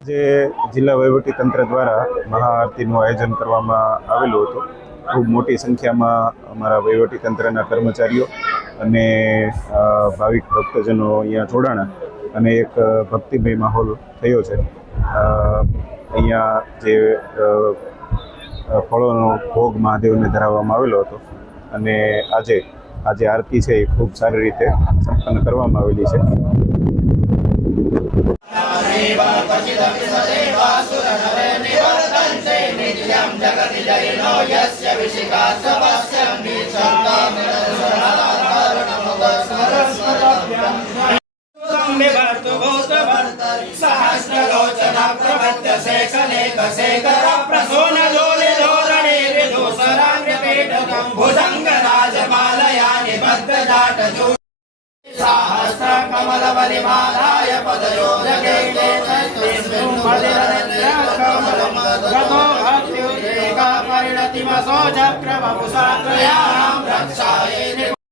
જે જિલ્લા વહીવટી તંત્ર દ્વારા મહાઆરતીનું આયોજન કરવામાં આવેલું હતું. ખૂબ મોટી સંખ્યામાં અમારા વહીવટી તંત્રના કર્મચારીઓ અને ભાવિક ભક્તજનો અહીંયા જોડાણા અને એક ભક્તિમય માહોલ થયો છે. અહીંયા જે ફળોનો ભોગ મહાદેવને ધરાવવામાં આવેલો હતો અને આજે આરતી છે એ ખૂબ સારી રીતે સંપન્ન કરવામાં આવેલી છે. कमलबलिमालाय पदयोजके तस्मिन् गतो भक्त्युद्रेका परिणतिमसो चक्रवपुषा त्रयाणां रक्षायै